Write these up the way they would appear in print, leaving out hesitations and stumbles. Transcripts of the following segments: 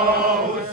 Hussein,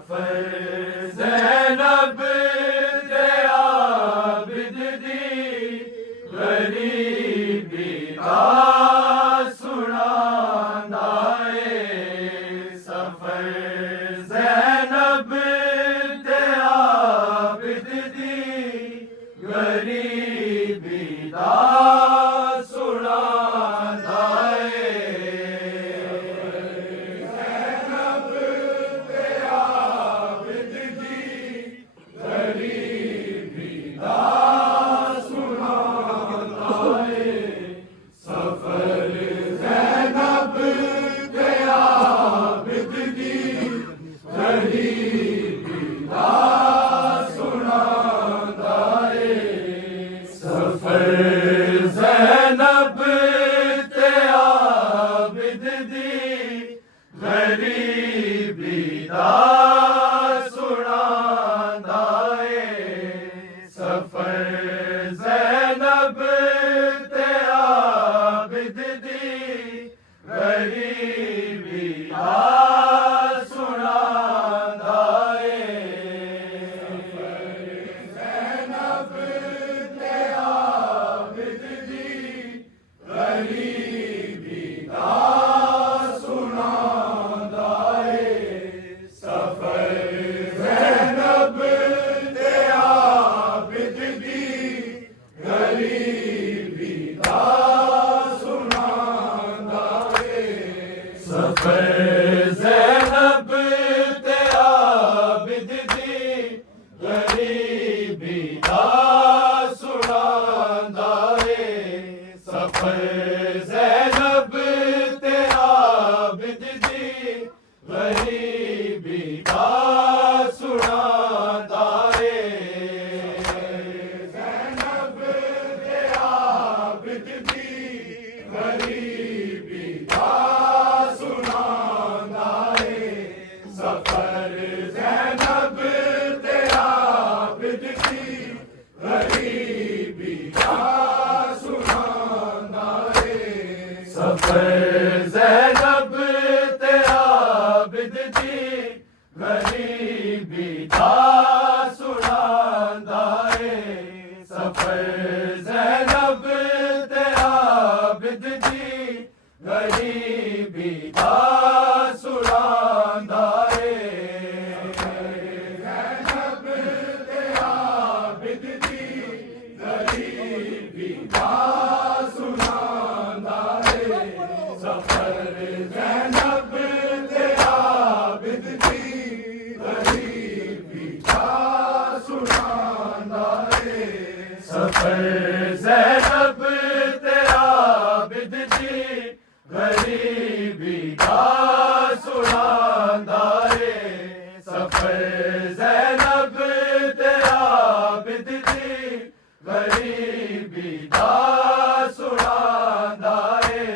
सफर ज़ैनब दे आबिद दी गरीबी दा सुणांदा ए। सफर ज़ैनब दे आबिद दी गरीबी दा सुणांदा ए। ज़ैनब ते आबिद दी गरीबी दा सुणांदा ए। सफर ज़ैनब ते आबिद दी गरीबी दा सुणांदा ए। ज़ैनब ते आबिद गरीबी दा सुणांदा ए। सफर ज़ैनब ते आबिद दी गरीबी दा सुणांदा ए। सफर ज़ैनब ते आबिद दी गरीबी दा सुणांदा ए। सफर ज़ैनब ते आबिद दी गरीबी दा सुणांदा ए। ज़ैनब ते आबिद दी गरीबी दा सुणांदा ए। सफर ज़ैनब ते आबिद दी गरीबी दा सुणांदा ए। सफर ज़ैनब ते आबिद दी गरीबी दा सुणांदा ए। सफर ज़ैनब ते आबिद दी गरीबी दा सुणांदा ए। ज़ैनब ते आबिद दी गरीबी दा सुणांदा ए। सफर ज़ैनब ते आबिद दी गरीबी दा सुणांदा ए। सफर ज़ैनब ते आबिद दी गरीबी दा सुणांदा ए। सफर ज़ैनब ते आबिद दी गरीबी दा सुणांदा ए।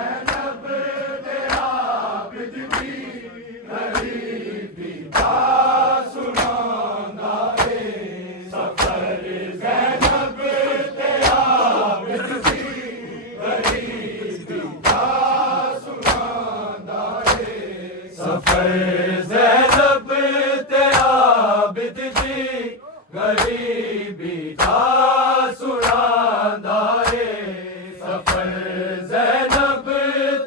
ज़ैनब ते आबिद दी गरीबी दा सुणांदा ए। सफर ज़ैनब ते आबिद दी गरीबी दा सुणांदा ए। सफर ज़ैनब ते आबिद दी गरीबी दा सुणांदा ए। सफर ज़ैनब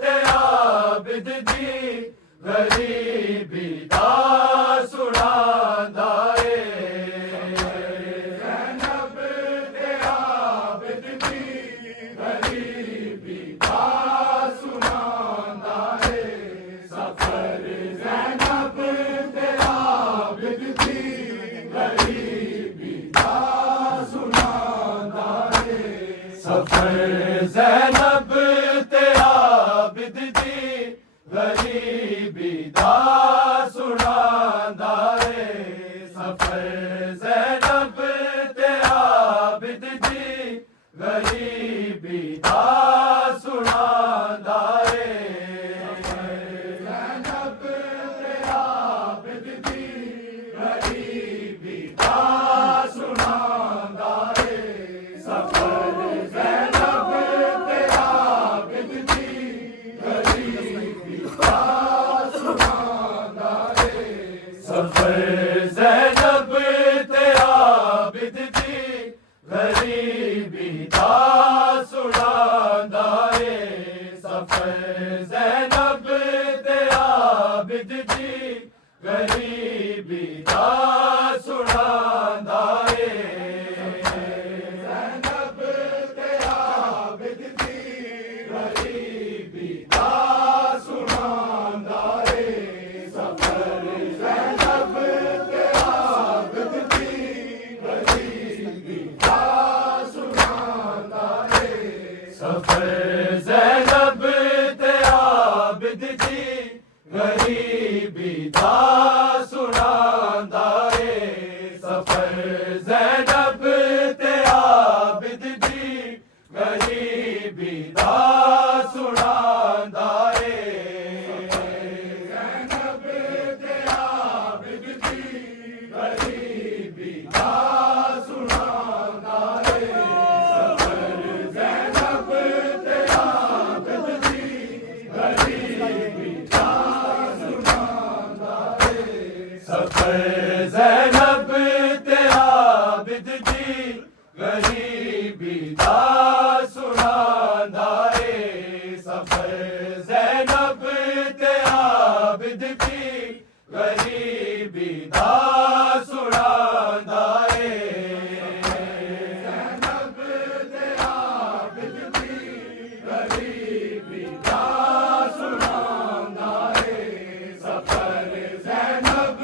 ते आबिद दी गरीबी दा सुणांदा ए। ज़ैनब ते आबिद दी गरीबी दा सुणांदा ए। सफर ज़ैनब सफर ज़ैनब ते आबिद दी गरीबी दा सुनांदा ए सफर ज़ैनब ते आबिद दी गरीबी दा सुनांदा ए ज़ैनब ते आबिद दी गरीबी दा सुनांदा ए सफर ज़ैनब ते आबिद दी गरीबी दा सुनांदा ए सफर ज़ैनब ते आबिद दी गरीबी दा सुनांदा ए सफर ज़ैनब ते आबिद दी गरीबी दा सुनांदा ए ज़ैनब ते आबिद दी गरीबी दा सुनांदा ए सफर ज़ैनब ते आबिद दी गरीबी दा सुनांदा ए सफर ज़ैनब ते आबिद दी गरीबी दा सुनांदा ए सफर ज़ैनब ते आबिद दी गरीबी दा सुनांदा ए ज़ैनब ते आबिद दी गरीबी दा सुनांदा ए सफर ज़ैनब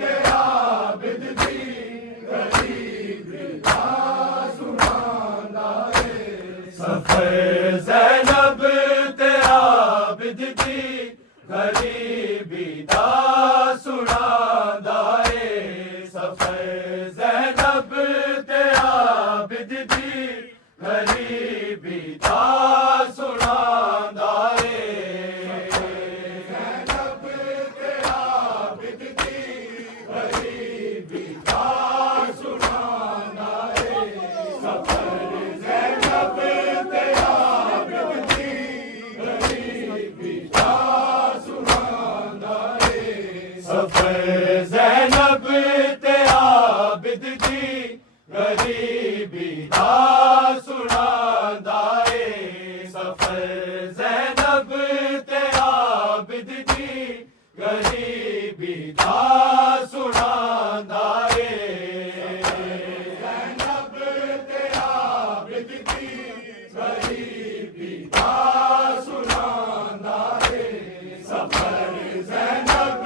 ते आबिद दी गरीबी दा सुनांदा ए सफर ज़ैनब ते आबिद दी गरीबी दा सुनांदा ए सफर ज़ैनब ते आबिद दी गरीबी दा सुनांदा ए ज़ैनब ते आबिद दी गरीबी दा सुनांदा ए सफर ज़ैनब ते आबिद दी गरीबी दा सुनांदा ए सफर ज़ैनब ते आबिद दी गरीबी दा सुनांदा ए सफर ज़ैनब ते आबिद दी गरीबी दा सुनांदा ए ज़ैनब ते आबिद दी गरीबी दा सुनांदा ए सफर ज़ैनब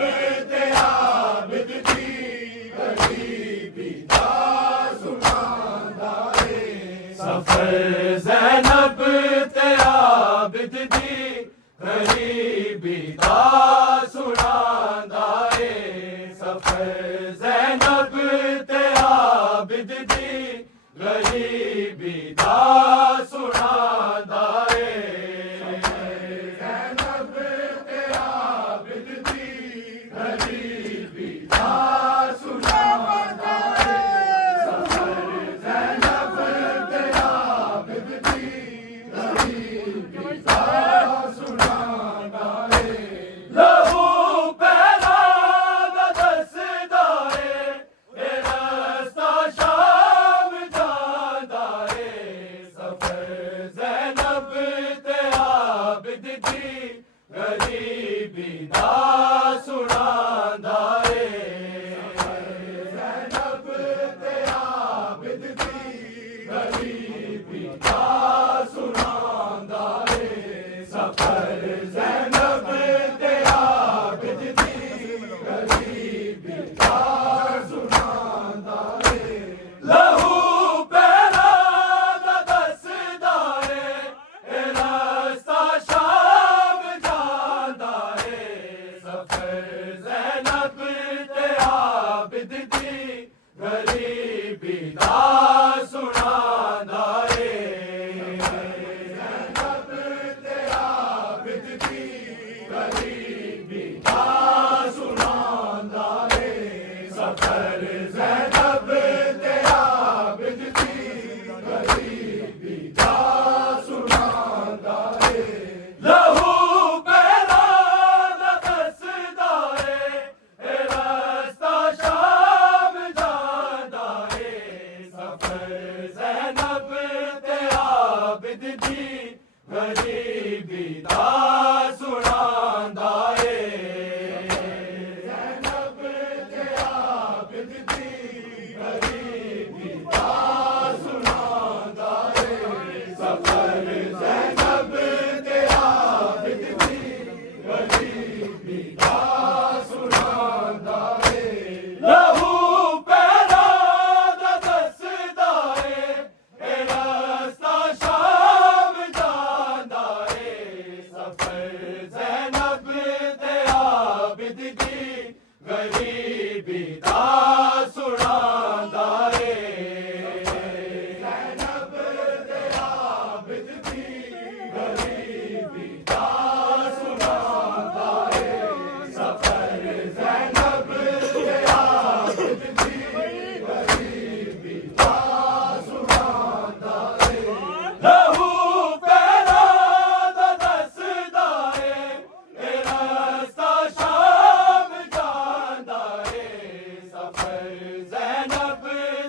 ते आबिद दी गरीबी दा सुनांदा ए सफर ज़ैनब ते आबिद दी गरीबी दा सुनांदा ए सफर ज़ैनब ते आबिद दी गरीबी दा सुनांदा ए ज़ैनब ते आबिद दी गरीबी दा सुनांदा ए सफर ज़ैनब ते आबिद दी गरीबी दा सुनांदा ए लहू पैरा दा दसदा ए रस्ता शाम जांदा ए सफर ज़ैनब ते आबिद दी गरीबी दा सुनांदा ए ज़ैनब ते आबिद दी गरीबी दा सुनांदा ए सफर ज़ैनब ते आबिद दी गरीबी दा सुनांदा ए लहू पैरा दा दसदा ए रस्ता शाम जांदा ए सफर ज़ैनब ते आबिद दी गरीबी दा सुनांदा ए ज़ैनब ते आबिद दी गरीबी दा सुनांदा ए सफर ज़ैनब ते आबिद दी गरीबी दा सुनांदा ए लहू पैरा दा दसदा ए रस्ता गरीबी दा सुनांदा रे ज़ैनब दे आबिद दी गरीबी दा सुनांदा रे सफर ज़ैनब दे आबिद दी गरीबी दा सुनांदा रे लहू पैरा दा दसदा रे ए रस्ता शाम जांदा रे सफर ज़ैनब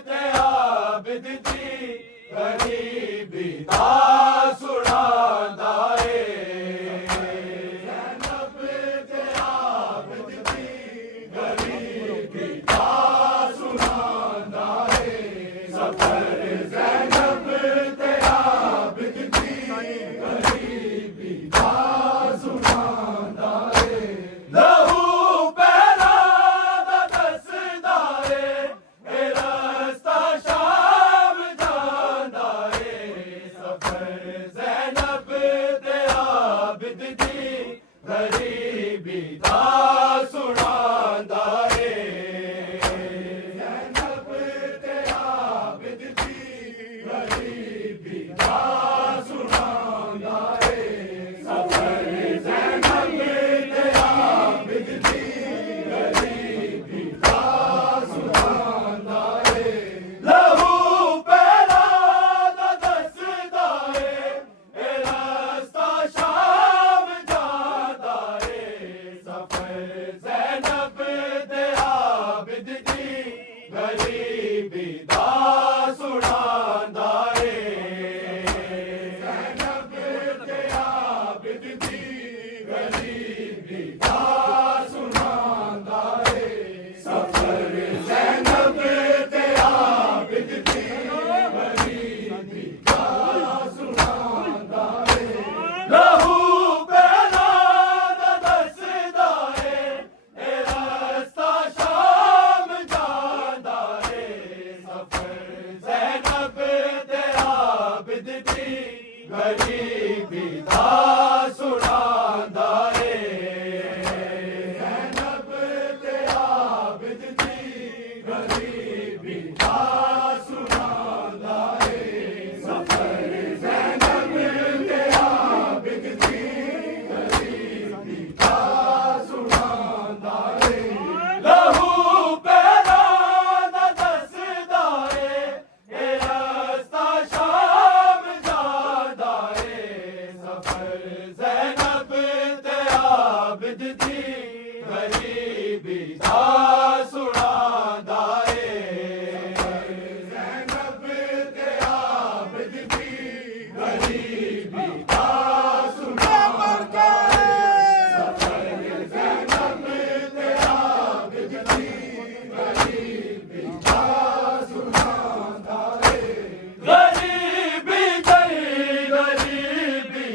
दे आबिद दी गरीबी दा सुनांदा रे ज़ैनब दे आबिद दी गरीबी दा सुनांदा रे सफर ज़ैनब दे आबिद दी गरीबी दा सुनांदा रे लहू पैरा दा दसदा रे ए रस्ता शाम जांदा रे सफर ज़ैनब दे आबिद दी गरीबी दा सुनांदा रे ज़ैनब दे आबिद दी गरीबी दा सुनांदा रे सफर ज़ैनब दे आबिद दी गरीबी दा सुनांदा रे लहू पैरा दा दसदा रे ए रस्ता शाम जांदा रे सफर ज़ैनब दे आबिद दी गरीबी दा सुनांदा रे ज़ैनब दे आबिद दी गरीबी दा सुनांदा रे सफर ज़ैनब दे आबिद दी गरीबी दा सुनांदा रे लहू पैरा दा दसदा रे ए रस्ता शाम जांदा रे सफर ज़ैनब दे आबिद दी गरीबी दा सुनांदा रे ज़ैनब दे आबिद दी गरीबी दा सुनांदा रे सफर ज़ैनब दे आबिद दी गरीबी दा सुनांदा रे लहू पैरा दा दसदा रे ए रस्ता शाम जांदा रे सफर ज़ैनब दे आबिद दी गरीबी दा सुनांदा रे ज़ैनब दे आबिद दी गरीबी दा सुनांदा रे सफर ज़ैनब दे आबिद दी गरीबी दा सुनांदा रे गरीबी गई गरीबी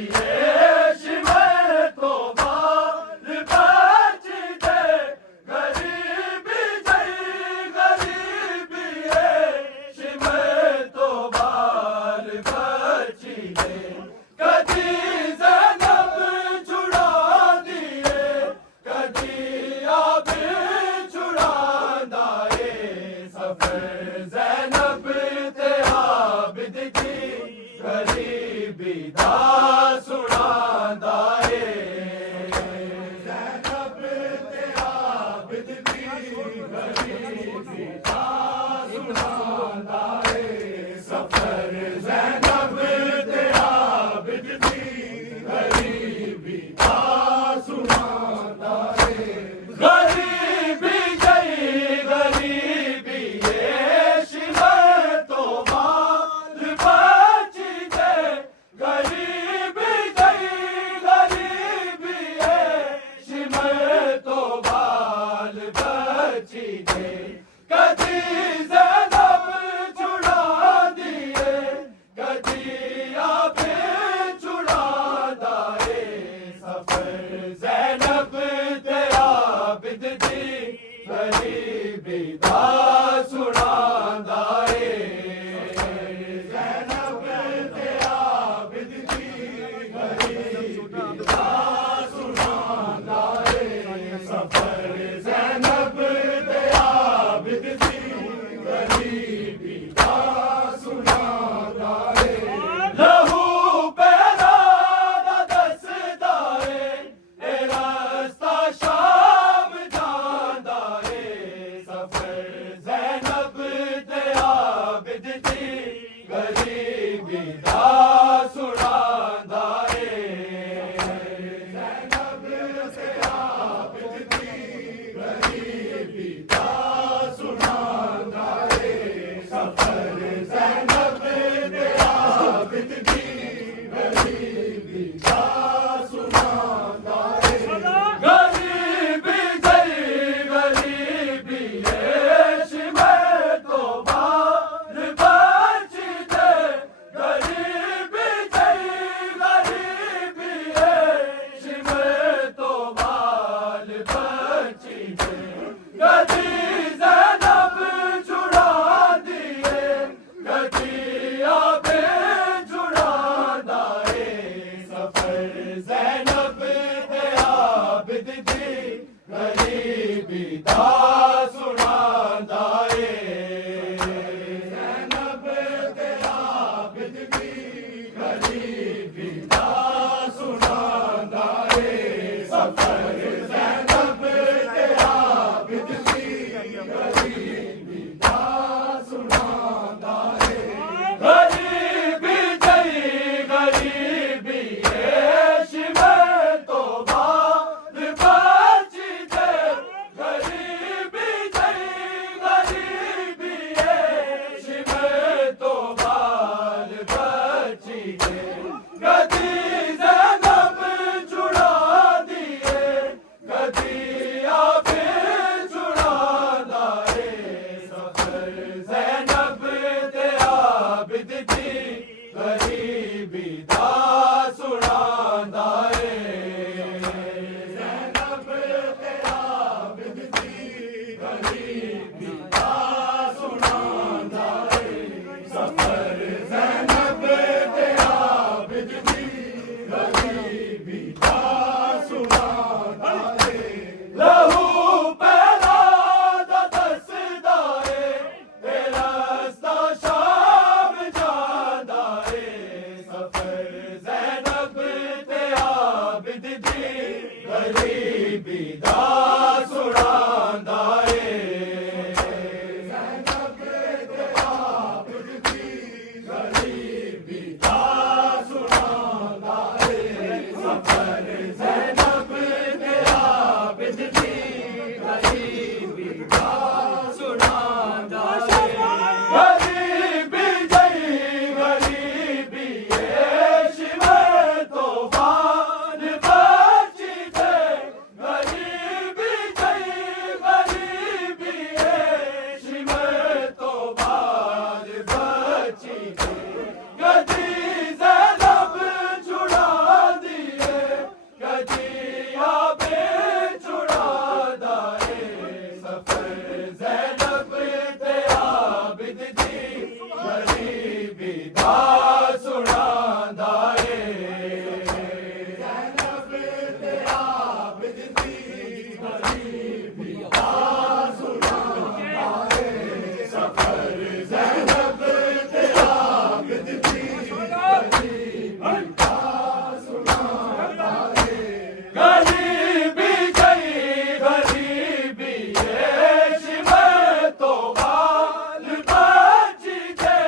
शिवर तो बाल बच दे गरीबी गई गरीबी शिवर तो बाल बच दे कदी ज़ैनब छुड़ा दिए कदी आप छुड़ांदा रे सफर ज़ैनब दे आबिद दी गरीबी दा सुनांदा रे ज़ैनब दे आबिद दी गरीबी दा सुनांदा रे सफर ज़ैनब दे आबिद दी गरीबी दा सुनांदा रे गरीबी गई गरीबी शिवर तो बाल बच दे गरीबी गई गरीबी शिवर तो बाल बच दे कदी ज़ैनब छुड़ा दिए कदी आप छुड़ांदा रे सफर ज़ैनब दे आबिद दी गरीबी दा सुनांदा रे ज़ैनब दे आबिद दी गरीबी दा सुनांदा रे सफर ज़ैनब गरीबी जई गरीबी एश में तो बाल बची दे गरीबी जई गरीबी एश में तो बाल बची दे गदी ज़ैनब छुड़ा दिए गदी आबे छुड़ा दाए सफर ज़ैनब ते आबिद दी गरीबी दा सुनांदा ए ज़ैनब ते आबिद दी गरीबी दा सुनांदा ए सफर ज़ैनब ते आबिद दी गरीबी दा सुनांदा ए लहू पैदा दा दसदा ए ते रस्ता शाम जांदा ए सफर ज़ैनब ते आबिद दी गरीबी दा सुनांदा ए ज़ैनब ते आबिद दी गरीबी दा सुनांदा ए सफर ज़ैनब ते आबिद दी गरीबी दा सुनांदा ए गरीबी जई गरीबी एश में तो बाल बची दे गरीबी जई गरीबी एश में तो बाल बची दे गदी ज़ैनब छुड़ा दिए गदी आबे छुड़ा दाए सफर ज़ैनब ते आबिद दी गरीबी दा सुनांदा ए ज़ैनब ते आबिद दी गरीबी दा सुनांदा ए सफर ज़ैनब ते आबिद दी गरीबी दा सुनांदा ए गरीबी जई गरीबी एश में तो बाल बची दे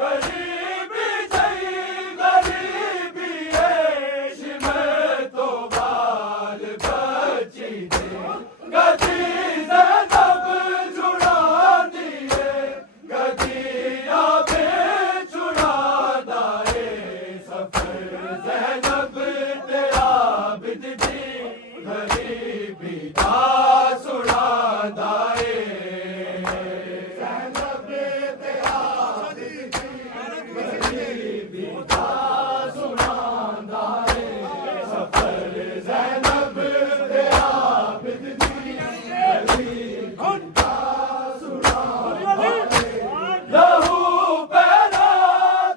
गरीबी जई गरीबी एश में तो बाल बची दे गदी ज़ैनब छुड़ा दिए गदी आबे छुड़ा दाए सफर ज़ैनब ते आबिद दी गरीबी दा सुनांदा ए ज़ैनब ते आबिद दी गरीबी दा सुनांदा ए सफर ज़ैनब ते आबिद दी गरीबी दा सुनांदा ए लहू पैदा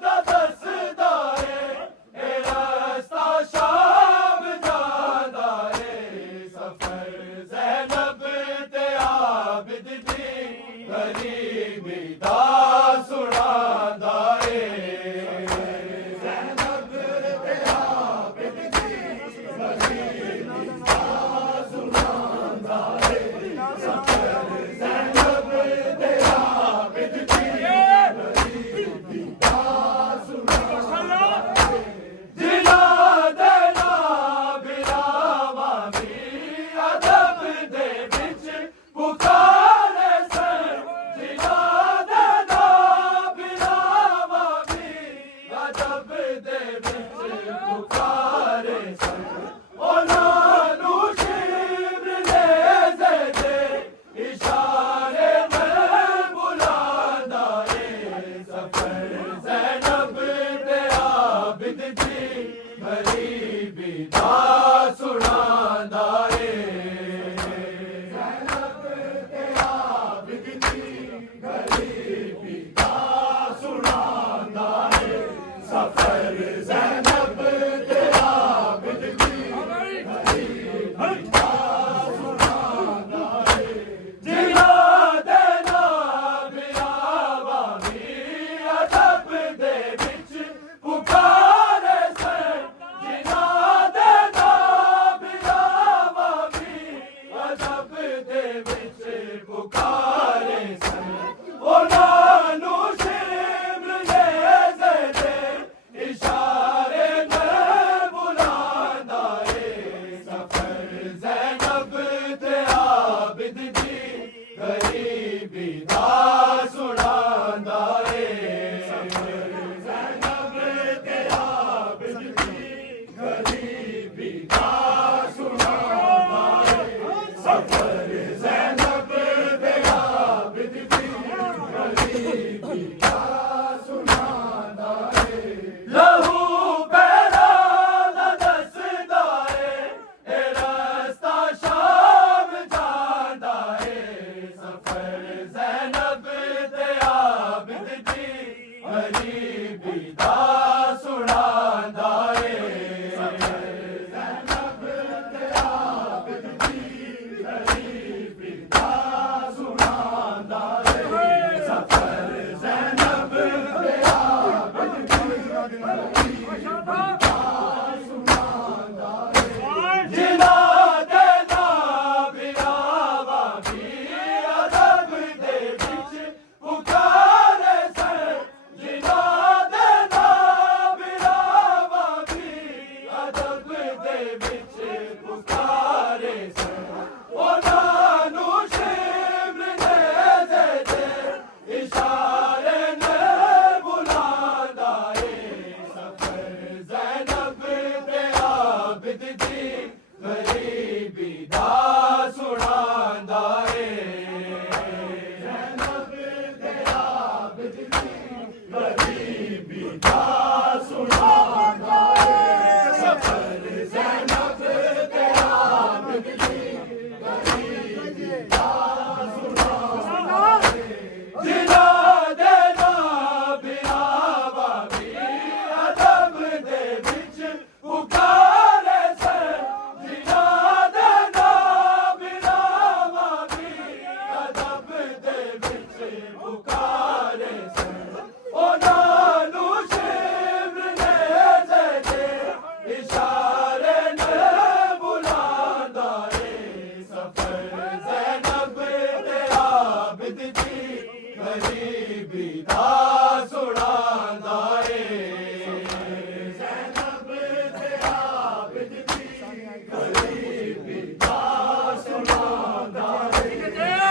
दा दसदा ए रस्ता शाम जांदा ए सफर ज़ैनब ते आबिद दी गरीबी दा सुनांदा ए ज़ैनब ते आबिद दी गरीबी दा सुनांदा ए सफर ज़ैनब ते आबिद दी गरीबी दा सुनांदा ए जिला देना बिलावा भी अदब दे विच पुकारे सर जिला देना सफर ज़ैनब ते आबिद दी गरीबी दा सुणांदा ए सफर ज़ैनब ते आबिद दी गरीबी दा सुणांदा ए सफर ज़ैनब ते आबिद दी गरीबी दा सुणांदा ए जिना दे नाम बिरावा भी अदब दे विच पुकारे सन जिना दे नाम बिरावा भी अदब दे विच पुकारे सन उन्हां नूं शिमर दे दे इशारे ने बुलांदा ए सफर ज़ैनब ते आबिद दी गरीबी दा सुणांदा ए ज़ैनब ते आबिद दी गरीबी दा सुणांदा ए सफर ज़ैनब ते आबिद दी गरीबी दा सुणांदा ए जिना दे नाम बिरावा भी अदब दे विच पुकारे सन जिना दे नाम बिरावा भी अदब दे विच पुकारे सन उन्हां नूं शिमर दे दे इशारे ने बुलांदा ए सफर ज़ैनब ते आबिद दी गरीबी दा सुणांदा ए ज़ैनब ते आबिद दी गरीबी दा सुणांदा ए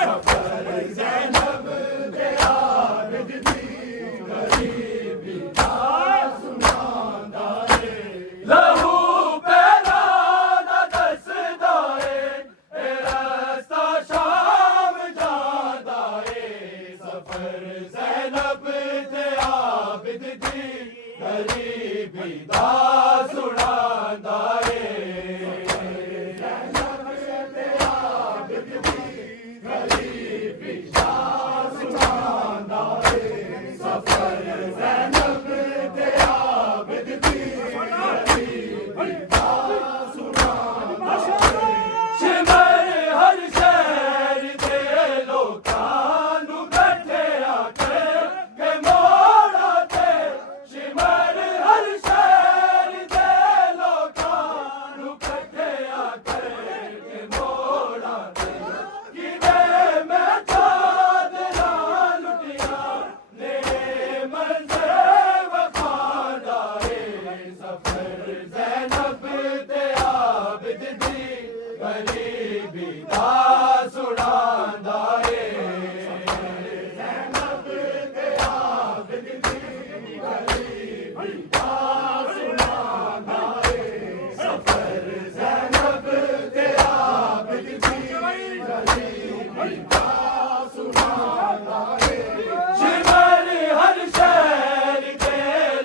सफर ज़ैनब ते आबिद दी गरीबी दा सुणांदा ए लहू पैरा दा दसदा ए रस्ता शाम जांदा ए सफर ज़ैनब ते आबिद दी गरीबी दा सुणांदा ए ज़ैनब ते आबिद दी गरीबी दा सुणांदा ए सफर ज़ैनब ते आबिद दी गरीबी दा सुणांदा ए शिमर हर शहर दे लोकां नूं कट्ठिया के मोड़ा ते शिमर हर शहर दे लोकां नूं कट्ठिया के मोड़ा ते किवें मैं चादरां लुटियां ने मंज़र वफादा ए सफर ज़ैनब ते आबिद दी गरीबी दा सुणांदा ए ज़ैनब ते आबिद दी गरीबी दा सुणांदा ए सफर ज़ैनब ते आबिद दी गरीबी दा सुणांदा ए शिमर हर शहर दे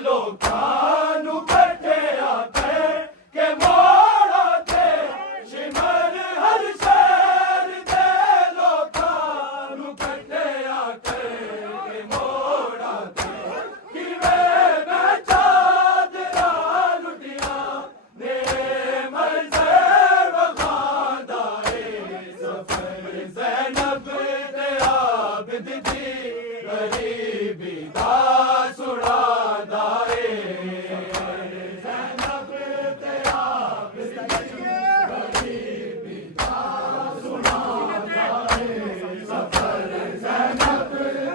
लोकां नूं कट्ठिया के मोड़ा ते शिमर हर शहर दे लोकां नूं कट्ठिया के मोड़ा ते किवें मैं चादरां लुटियां ने मंज़र वफादा ए सफर ज़ैनब ते आबिद दी गरीबी दा सुणांदा ए ज़ैनब ते आबिद दी गरीबी दा सुणांदा ए सफर ज़ैनब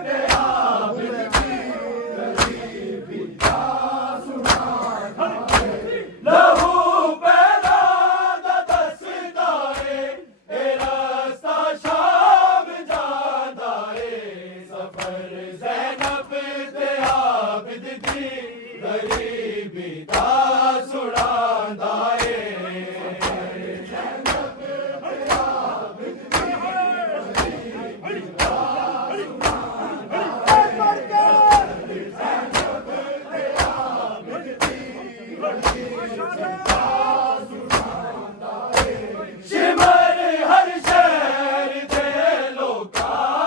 ते आबिद दी गरीबी दा सुणांदा ए लहू पैरा दा दसदा ए रस्ता शाम जांदा ए सफर ज़ैनब ते आबिद दी गरीबी दा सुणांदा ए ज़ैनब ते आबिद दी गरीबी दा सुणांदा ए ज़ैनब ते आबिद दी गरीबी दा सुणांदा ए शिमर हर शहर दे लोकां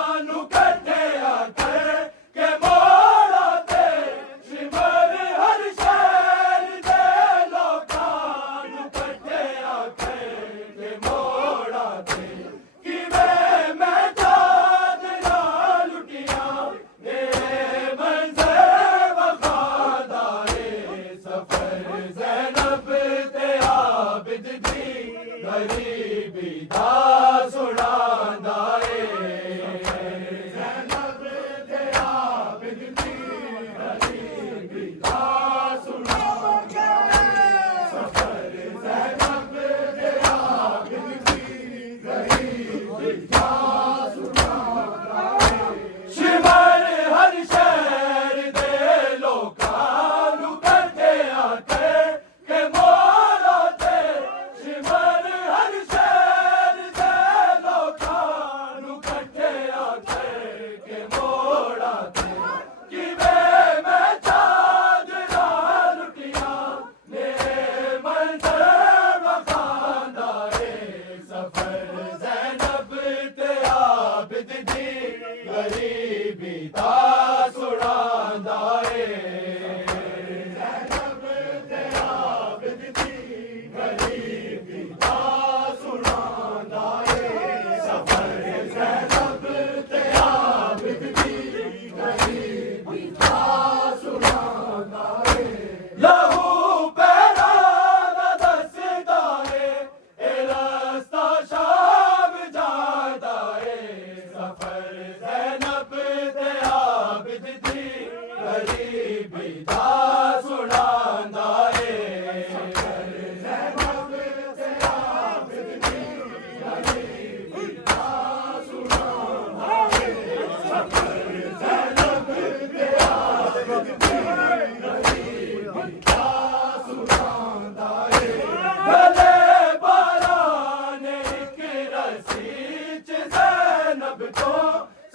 गरीबी दा सुनांदा ए ज़ैनब ते आबिद दी गरीबी दा सुनांदा ए सफर ज़ैनब ते आबिद दी गरीबी दा सुनांदा ए लहू पैरां दा दसदा ए रस्ता शाम जांदा ए सफर ज़ैनब ते आबिद दी गरीबी दा सुनांदा ए सफर ज़ैनब ते आबिद दी गरीबी दा सुनांदा ए सफर ज़ैनब ते आबिद दी गरीबी दा सुनांदा ए भले बारां एक रस्सी च ज़ैनब को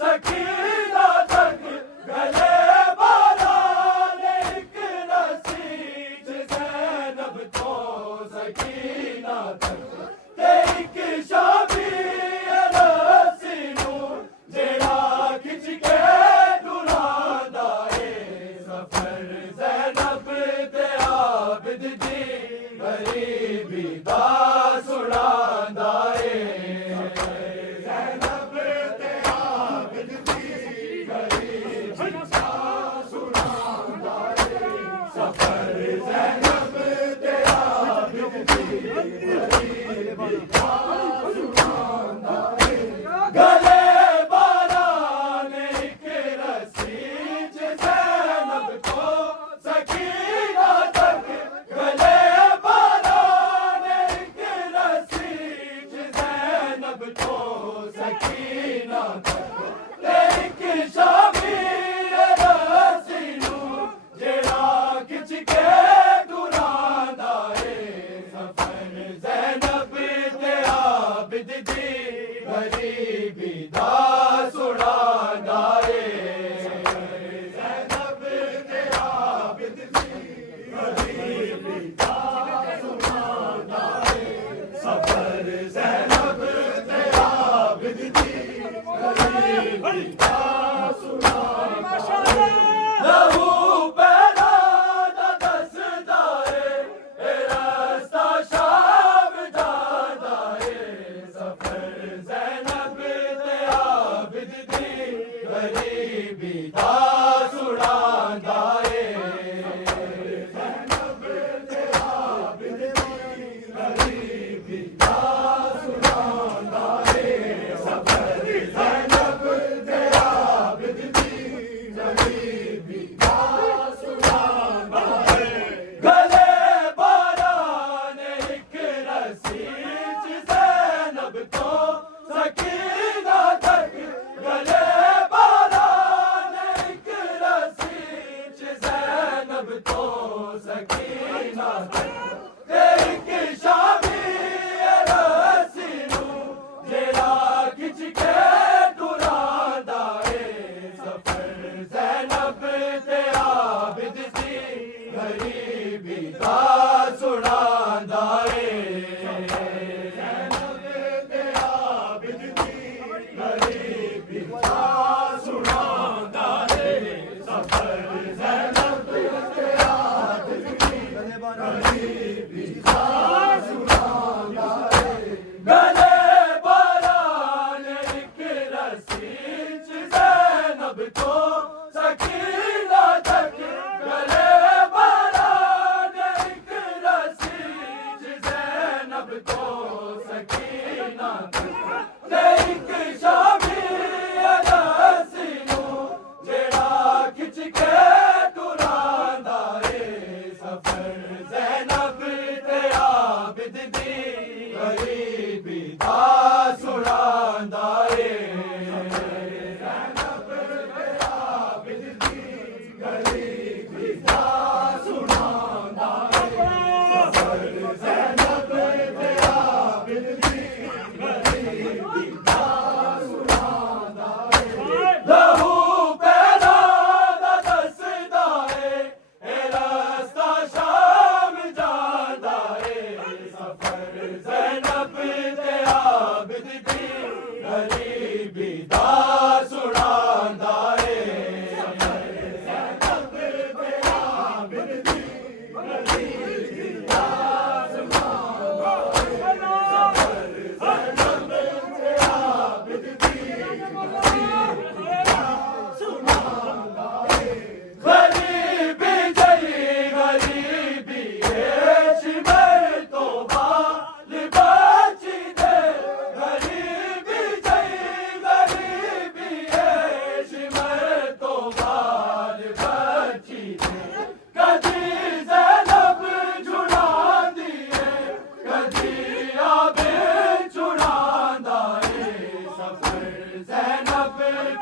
सकीना तक गले बारां एक रस्सी च ज़ैनब को सकीना तक ते एक शाबी रस्सी नूं जेड़ा खिच के डुरांदा ए सफर ज़ैनब ते आबिद दी गरीबी दा सुनांदा ए ज़ैनब ते आबिद दी गरीबी दा सुनांदा ए सफर ज़ैनब ते आबिद दी गरीबी दा सुनांदा ए गले बारां एक रस्सी च ज़ैनब को सकीना तक गले बारां एक रस्सी च ज़ैनब को सकीना तक एक शाबी रस्सी नूं जेड़ा खिच के डुरांदा ए सफर ज़ैनब ते आबिद दी गरीबी दा सुनांदा ए ज़ैनब ते आबिद दी गरीबी दा सुनांदा ए सफर ज़ैनब ते आबिद दी गरीबी दा सुनांदा ए लहू पैरां दा दसदा ए रस्ता शाम जांदा ए सफर ज़ैनब ते आबिद दी गरीबी दा सुनांदा ए ज़ैनब ते आबिद दी गरीबी दा सुनांदा ए सफर ज़ैनब ते आबिद दी गरीबी दा सुनांदा ए गले बारां एक रस्सी च ज़ैनब को सकीना तक गले बारां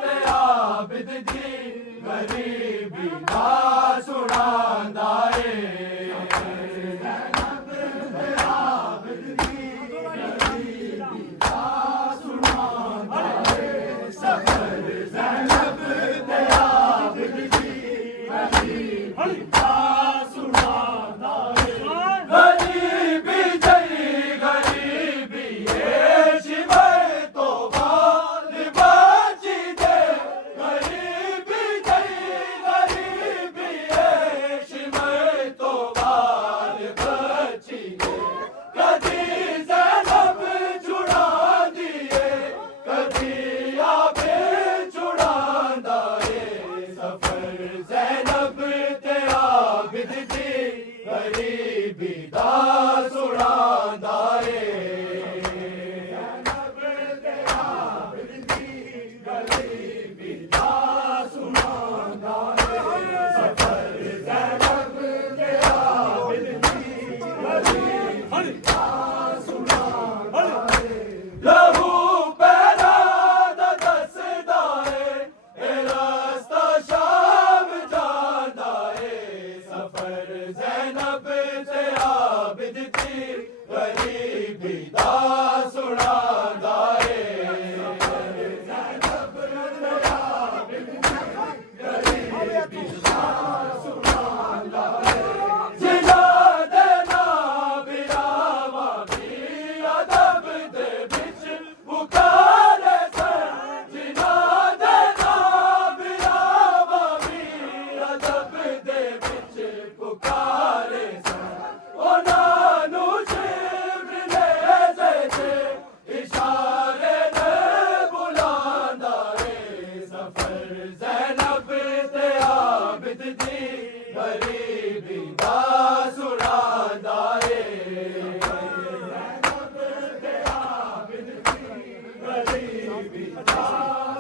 ते आबिद दी गरीबी दा सुनांदा ए ज़ैनब ते आबिद दी गरीबी दा सुनांदा ए सफर ज़ैनब ते आबिद दी गरीबी दा सुनांदा ए गरीबी जई गरीबी ए शिवर तो बाल बाजी दे गरीबी जई गरीबी ए शिवर तो बाल बाजी दे कदी ज़ैनब छुड़ा दिए कदी आपे छुड़ांदा ए सफर ज़ैनब ते आबिद दी गरीबी दा सुनांदा ए ज़ैनब ते आबिद दी गरीबी दा सुनांदा ए सफर ज़ैनब ते आबिद दी गरीबी दा सुनांदा ए लहू पैरा दा दसदा ए रस्ता शाम जांदा ए सफर ज़ैनब ते आबिद दी गरीबी दा सुनांदा ए ज़ैनब ते आबिद दी गरीबी दा सुनांदा ए जिना दे नाबिरावा भी अदब दे विच पुकारे सन जिना दे नाबिरावा भी अदब दे विच पुकारे सन ਉਹਨਾਂ ਨੂੰ ਸ਼ਿਵਰ ਲਹਿਜ਼ੇ ਤੇ ਇਸ਼ਾਰੇ ਨੇ ਬੁਲਾਂਦਾ ਏ ਸਫਰ ਜ਼ੈਨਬ ਤੇ ਆਬਿਦ ਦੀ ਗਰੀਬੀ ਦਾ ਸੁਣਾਂਦਾ ਏ ਜ਼ੈਨਬ ਤੇ ਆਬਿਦ ਦੀ ਗਰੀਬੀ ਦਾ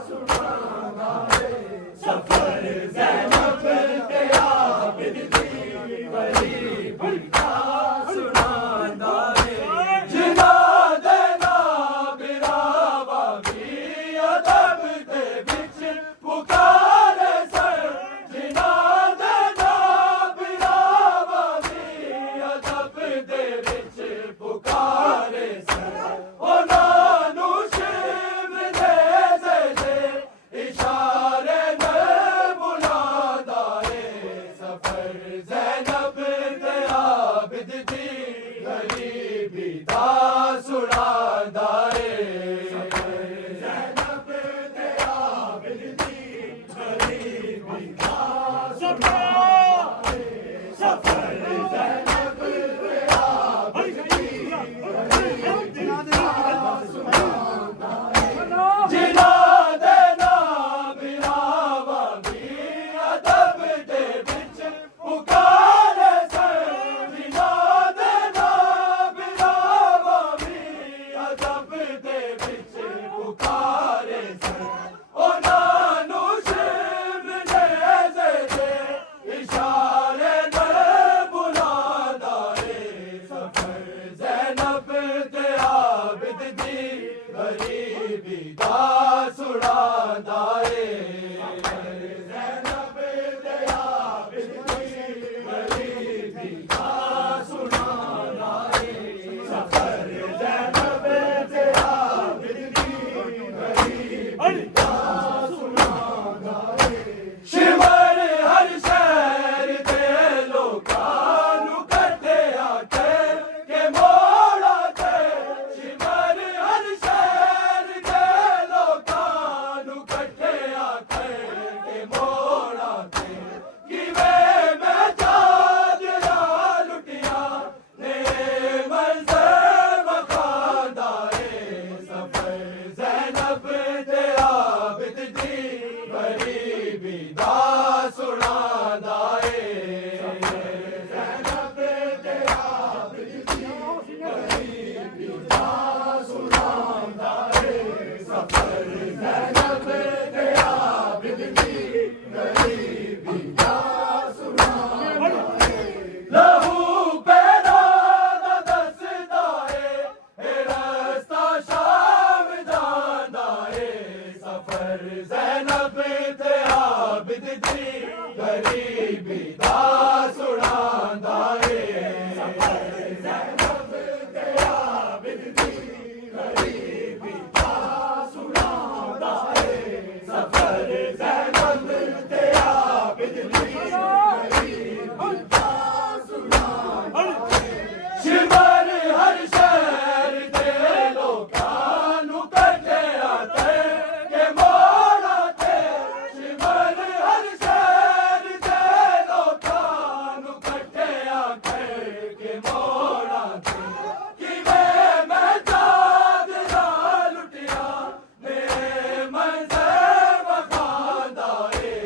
ਸੁਣਾਂਦਾ ਏ ਸਫਰ ਜ਼ੈਨਬ ਤੇ ਆਬਿਦ ਦੀ ਗਰੀਬੀ ਦਾ ਸੁਣਾਂਦਾ ਏ ਜਿਨਾ ਦੇ ਨਾਬਿਰਾਵਾ ਵੀ ਅਦਬ ਦੇ ਵਿੱਚ ਪੁਕਾਰੇ ਸਨ ਜਿਨਾ ਦੇ ਨਾਬਿਰਾਵਾ ਵੀ ਅਦਬ ਦੇ ਵਿੱਚ ਪੁਕਾਰੇ ਸਨ ਉਹਨਾਂ ਨੂੰ ਸ਼ਿਵਰ ਲਹਿਜ਼ੇ ਤੇ ਇਸ਼ਾਰੇ ਨਾਲ ਬੁਲਾਂਦਾ ਏ ਸਫਰ ज़ैनब ते आबिद दी गरीबी दा सुनांदा ए सफर ज़ैनब ते आबिद दी गरीबी दा सुनांदा ए सफर ज़ैनब ते आबिद दी गरीबी दा सुनांदा ए जिना दे नाबिरावा भी अदब दे विच पुकारे सन जिना दे नाबिरावा भी अदब दे विच पुकारे सन ਉਹਨਾਂ ਨੂੰ ਸ਼ਿਵਰ ਲਹਿਜ਼ੇ ਤੇ ਇਸ਼ਾਰੇ ਨਾਲ ਬੁਲਾਂਦਾ ਏ ਸਫਰ ਜ਼ੈਨਬ ਤੇ ਆਬਿਦ ਦੀ ਗਰੀਬੀ ਦਾ ਸੁਣਾਂਦਾ ਏ ज़ैनब ते आबिद दी गरीबी दा सुनांदा ए सफर ज़ैनब ते आबिद दी गरीबी दा सुनांदा ए शिवर हर शहर दे लोकां नूं कढिया के मोड़ा ते शिवर हर शहर दे लोकां नूं कढिया के मोड़ा ते किवें मैं चादरा लुटिया ने मंज़र वखांदा ए सफर ज़ैनब ते आबिद दी गरीबी दा सुनांदा ए ज़ैनब ते आबिद दी गरीबी दा सुनांदा ए सफर ज़ैनब ते आबिद दी गरीबी दा सुनांदा ए लहू पैरा दा दसदा ए रस्ता शाम जांदा ए सफर ज़ैनब ते आबिद दी गरीबी दा सुणांदा ए सफर ज़ैनब ते आबिद दी गरीबी दा सुणांदा ए सफर ज़ैनब ते आबिद दी गरीबी दा सुणांदा ए शिमर हर शहर दे लोकां नूं कढिया ते के मोड़ा ते शिमर हर शहर दे लोकां नूं कढिया के मोड़ा ते किवें मैं जाग दा लुटिया मेरे मंज़र वखांदा ए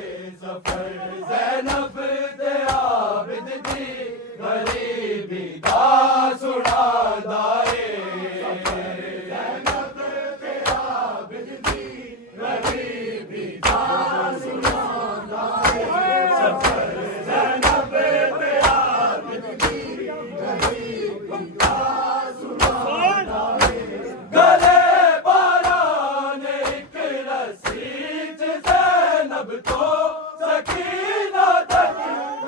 सफर ज़ैनब ते आबिद दी गरीबी दा सुणांदा ए ज़ैनब ते आबिद दी गरीबी दा सुणांदा ए सफर ज़ैनब ते आबिद दी गरीबी दा सुणांदा ए गले बारान इक रस्सी च ज़ैनब तो सकीना तक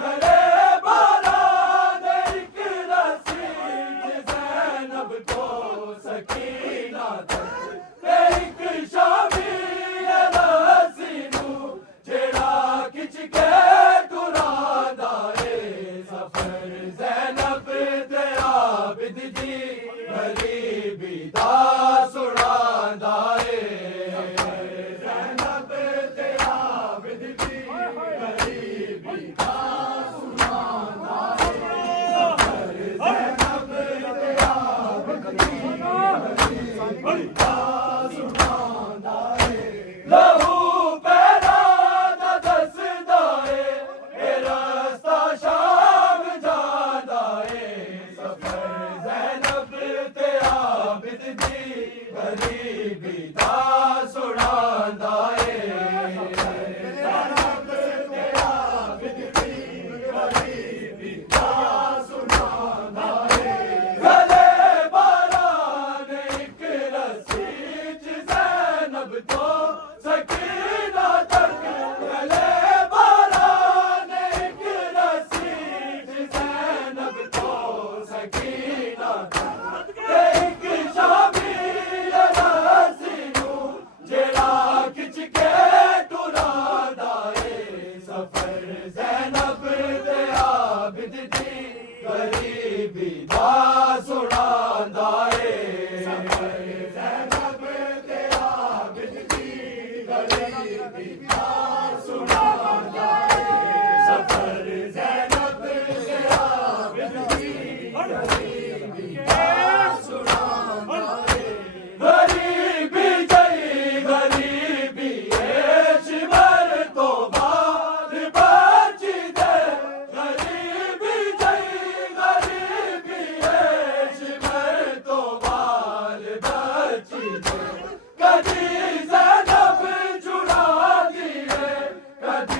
गले बारान इक रस्सी च ज़ैनब तो सकीना तक ते इक शामी रस्सी नूं जेड़ा खिच के टुरांदा ए सफर ज़ैनब ते आबिद दी गरीबी दा सुणांदा ए ज़ैनब ते आबिद दी गरीबी दा सुणांदा ए सफर ज़ैनब ते आबिद दी गरीबी दा सुणांदा ए लहू पैरां दा दसदा ए रस्ता शाम जांदा ए सफर ज़ैनब ते आबिद दी गरीबी दा सुणांदा ए ज़ैनब ते आबिद दी गरीबी दा सुणांदा ए गले बारान इक रस्सी च ज़ैनब तो सकीना तक गले बारान इक रस्सी च ज़ैनब तो सकीना तक ते इक शामी रस्सी नूं जेड़ा खिच के टुरांदा ए सफर ज़ैनब ते आबिद दी गरीबी दा सुणांदा ए सफर ज़ैनब ते आबिद दी गरीबी दा सुणांदा ए सफर ज़ैनब ते आबिद दी गरीबी दा सुणांदा ए गरीबी जई गरीबी ए शिमर तो बाद बची दे गरीबी जई गरीबी ए शिमर तो बाद बची दे कदी ज़ैनब छुड़ा दिए कदी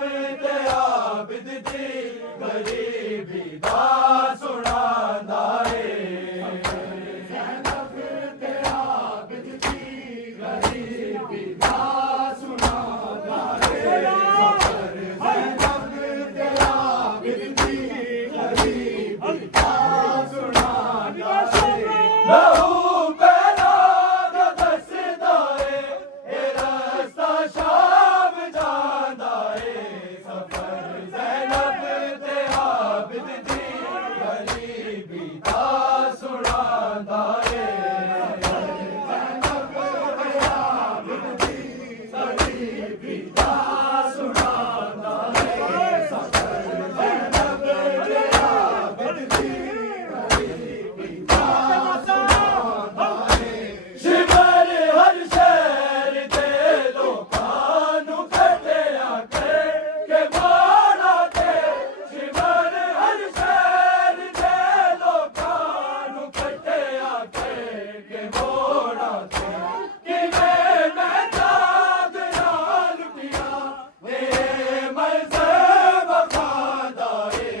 ते आबिद दी गरीबी दा सुनांदा है ज़ैनब ते आबिद दी गरीबी दा सुनांदा है ज़ैनब ते आबिद दी गरीबी दा सुनांदा है लहू पैरा दा दसदा है ए रस्ता शाम जांदा है सफर ज़ैनब ते आबिद दी गरीबी दा सुनांदा है ज़ैनब ते आबिद दी गरीबी दा सुनांदा है सफर ज़ैनब ते आबिद दी गरीबी दा सुनांदा है शिमर हर शहर दे लोकां नूं कढिया के माड़ा ते शिमर हर शहर दे लोकां नूं कढिया के मोड़ा ते किवें मैं जाग नाल लुटिया ते मज़े वखांदा है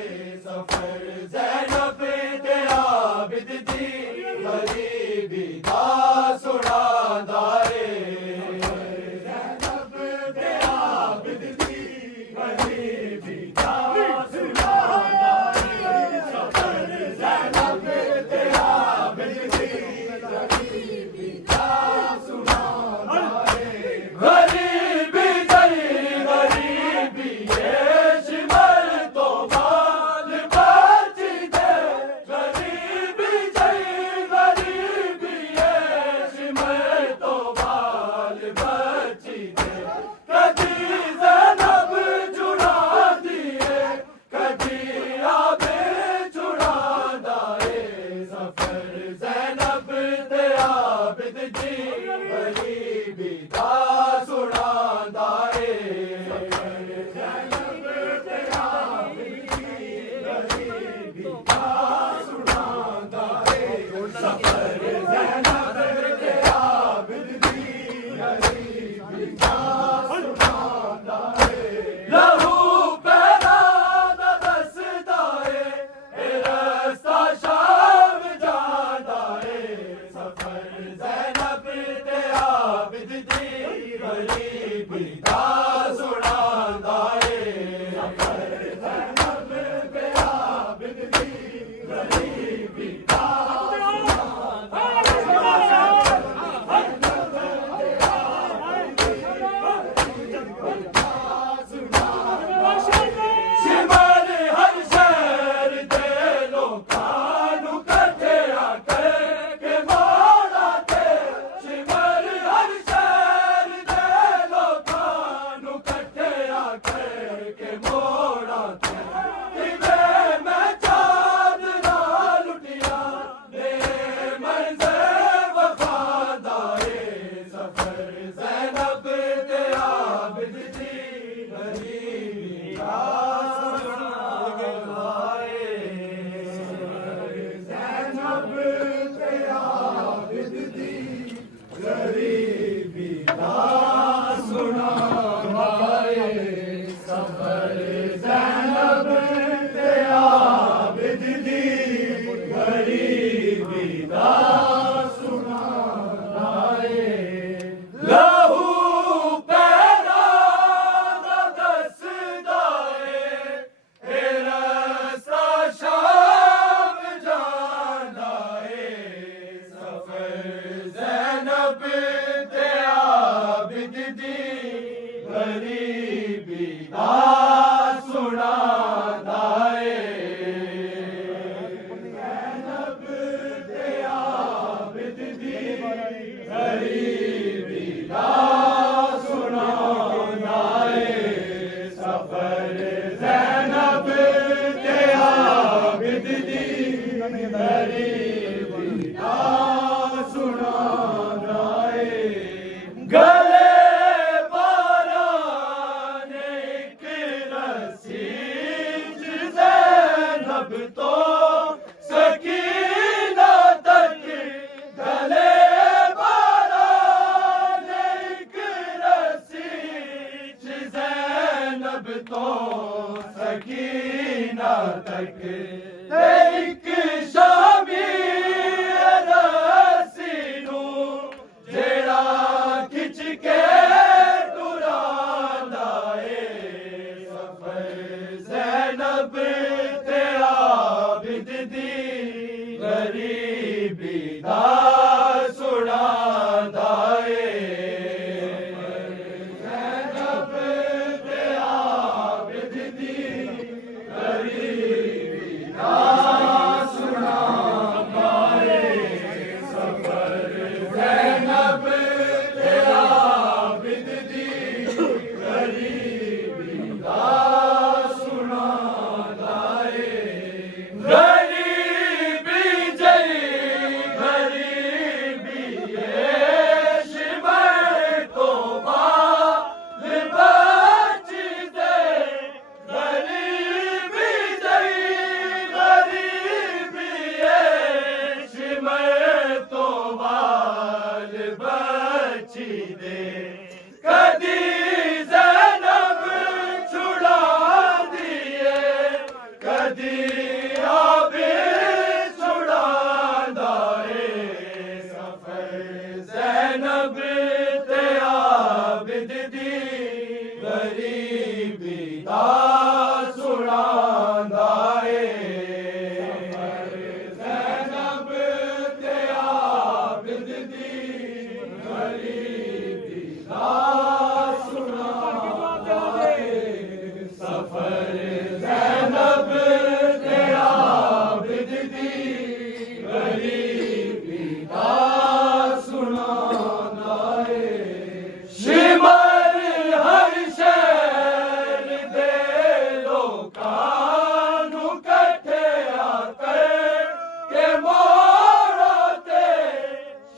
सफर ज़ैनब ते आबिद दी गरीबी दा सुनांदा है ज़ैनब ते आबिद दी गरीबी दा सुनांदा है सफर ज़ैनब ते आबिद दी गरीबी दा सुनांदा है गरीबी जई गरीबी है शिमर तो बाल बची दे गरीबी जई गरीबी है शिमर तो बाल बची दे कदी ज़ैनब चुरांदी है कदी आबे चुरांदा है सफर ज़ैनब ते आबिद दी गरीबी दा सुनांदा है सफर ज़ैनब ते आबिद दी गरीबी दा सुनांदा है सफर ज़ैनब ते आबिद दी गरीबी दा सुनांदा है लहू पैरा दा दसदा है ए रस्ता शाम जांदा है सफर ज़ैनब ते आबिद दी गरीबी दा सुनांदा है सफर ज़ैनब ते आबिद दी गरीबी दा सुनांदा शिमर हर शहर दे लोकां नूं कढिया के माड़ा ते शिमर हर शहर दे लोकां नूं कढिया के मोड़ा ते किवें मैं चांद नाल लुटिया ते मज़े वखांदा है सफर ज़ैनब ते आबिद दी गरीबी दा सुनांदा है ज़ैनब ते आबिद दी गरीबी दा सुनांदा है सफर ज़ैनब ते आबिद दी गरीबी दा सुनांदा है लहू पैरा दा दसदा है ए रस्ता शाम जांदा है सफर ज़ैनब ते आबिद दी गरीबी दा सुनांदा है ज़ैनब ते आबिद दी गरीबी दा सुनांदा है सफर ज़ैनब ते आबिद दी गरीबी दा सुनांदा है गले बारां ने एक रस्सी च ज़ैनब तो सकीना तक गले बारां ने एक रस्सी च ज़ैनब तो ਸਕੀਨਾ ਤੱਕ ਤੇ ਇੱਕ ਸ਼ਾਮੀ ਰਸੀ ਨੂੰ ਜਿਹੜਾ ਖਿੱਚ ਕੇ ਤੁਰਾਂਦਾ ਏ ਸਫਰ ਜ਼ੈਨਬ ਤੇ ਆਬਿਦ ਦੀ ਗਰੀਬੀ ਦਾ ਸੁਣਾਂਦਾ ਏ ਜ਼ੈਨਬ ਤੇ ਆਬਿਦ ਦੀ ਗਰੀਬੀ ਦਾ ਸੁਣਾਂਦਾ ਏ ਸਫਰ ਜ਼ੈਨਬ ਤੇ ਆਬਿਦ ਦੀ ਗਰੀਬੀ ਦਾ ਸੁਣਾਂਦਾ ਏ ਗਰੀਬੀ ਜਈ ਗਰੀਬੀ ਏ ਸ਼ਿਮਰ ਤੋਂ ਬਾਲ ਬਚਦੇ ਗਰੀਬੀ ਜਈ ਗਰੀਬੀ ਏ ਸ਼ਿਮਰ ਤੋਂ ਬਾਲ ਬਚਦੇ ਕਦੀ ਜ਼ੈਨਬ ਛੁਡਾਂਦੀ ਏ ਕਦੀ ਆਬਿਦ ਛੁਡਾਂਦਾ ਏ ਸਫਰ ਜ਼ੈਨਬ ਤੇ ਆਬਿਦ ਦੀ ਗਰੀਬੀ ਦਾ ਸੁਣਾਂਦਾ ਏ ਸਫਰ ਜ਼ੈਨਬ ਤੇ ਆਬਿਦ ਦੀ ਗਰੀਬੀ ਦਾ ਸੁਣਾਂਦਾ ਏ ਸਫਰ ਜ਼ੈਨਬ ਤੇ ਆਬਿਦ ਦੀ ਗਰੀਬੀ ਦਾ ਸੁਣਾਂਦਾ ਏ ਸ਼ਿਮਰ ਹਰ ਸ਼ਹਿਰ ਦੇ ਲੋਕਾਂ ਨੂੰ ਇਕੱਠਿਆ ਕਰਕੇ ਮੋੜਾ ਤੇ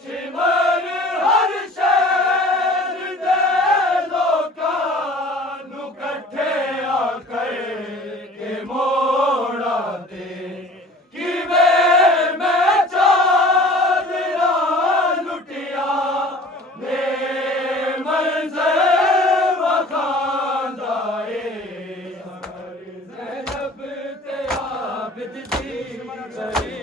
ਸ਼ਿਮਰ ਹਰ ਸ਼ਹਿਰ ਦੇ ਲੋਕਾਂ ਨੂੰ ਇਕੱਠਿਆ ਕਰਕੇ ਮੋੜਾ ਤੇ ਕਿਵੇਂ ਮੈਂ ਚਾਦਰਾ ਲੁੱਟਿਆ ਨੇ ਮੰਜ਼ਰ ਵਖਾਂਦਾ ਏ ਜ਼ੈਨਬ ਤੇ ਆਬਿਦ ਦੀ